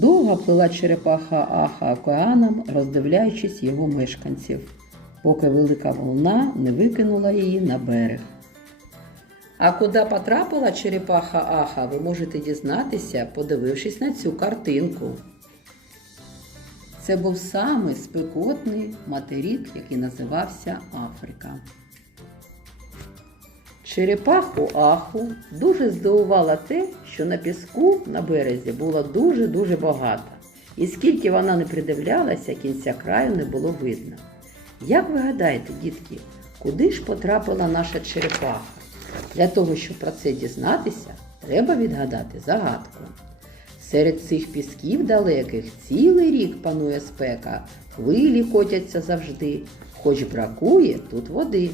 Плила черепаха Аха океаном, роздивляючись його мешканців, поки велика волна не викинула її на берег. А куди потрапила черепаха Аха, ви можете дізнатися, подивившись на цю картинку. Це був самий спекотний материк, який називався Африка. Черепаху Аху дуже здивувало те, що на піску на березі було дуже-дуже багато. І скільки вона не придивлялася, кінця краю не було видно. Як ви гадаєте, дітки, куди ж потрапила наша черепаха? Для того, щоб про це дізнатися, треба відгадати загадку. Серед цих пісків далеких цілий рік панує спека, хвилі котяться завжди, хоч бракує тут води.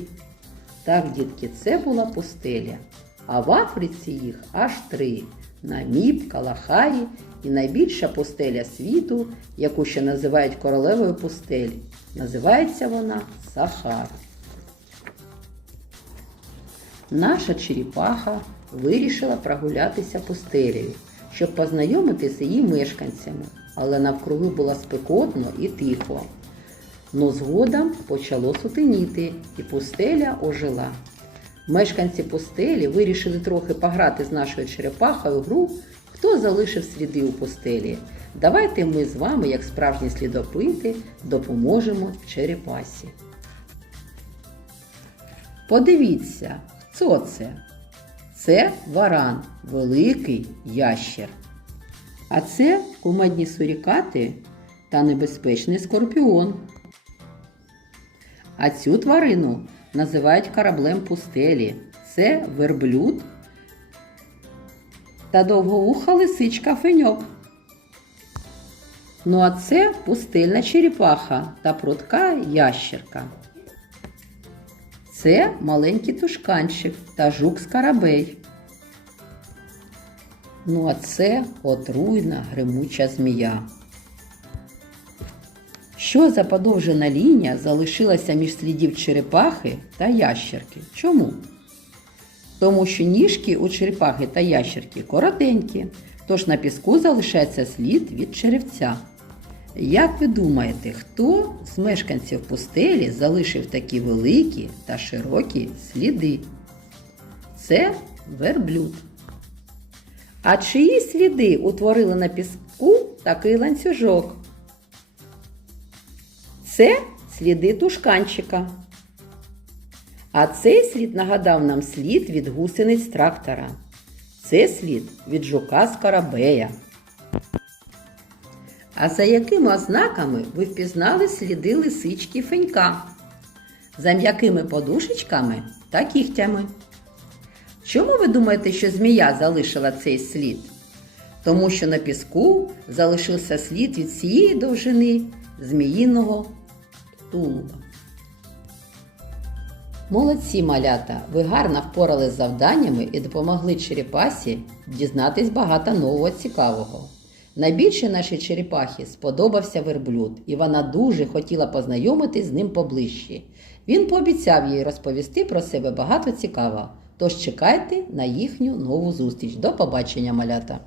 Так, дітки, це була пустеля. А в Африці їх аж три: Наміб, Калахарі і найбільша пустеля світу, яку ще називають королевою пустелі. Називається вона Сахара. Наша черепаха вирішила прогулятися пустелею, щоб познайомитися її мешканцями, але навкруги було спекотно і тихо. Но згодом почало сутеніти, і пустеля ожила. Мешканці пустелі вирішили трохи пограти з нашою черепахою гру, хто залишив сліди у пустелі. Давайте ми з вами, як справжні слідопити, допоможемо черепасі. Подивіться, хто це? Це варан, великий ящер. А це кумедні сурікати та небезпечний скорпіон. А цю тварину називають кораблем пустелі. Це верблюд та довговуха лисичка феньок. Ну а це пустельна черепаха та прудка ящерка. Це маленький тушканчик та жук скарабей. Ну а це отруйна гримуча змія. Що за подовжена лінія залишилася між слідів черепахи та ящерки? Чому? Тому що ніжки у черепахи та ящерки коротенькі, тож на піску залишається слід від черевця. Як ви думаєте, хто з мешканців пустелі залишив такі великі та широкі сліди? Це верблюд. А чиї сліди утворили на піску такий ланцюжок? Це сліди тушканчика. А цей слід нагадав нам слід від гусениць трактора. Це слід від жука скарабея. А за якими ознаками ви впізнали сліди лисички фенька? За м'якими подушечками та кігтями. Чому ви думаєте, що змія залишила цей слід? Тому що на піску залишився слід від цієї довжини зміїного тулуба. Молодці малята! Ви гарно впорали з завданнями і допомогли черепасі дізнатись багато нового цікавого. Найбільше нашій черепахі сподобався верблюд, і вона дуже хотіла познайомитись з ним поближче. Він пообіцяв їй розповісти про себе багато цікавого. Тож чекайте на їхню нову зустріч. До побачення, малята!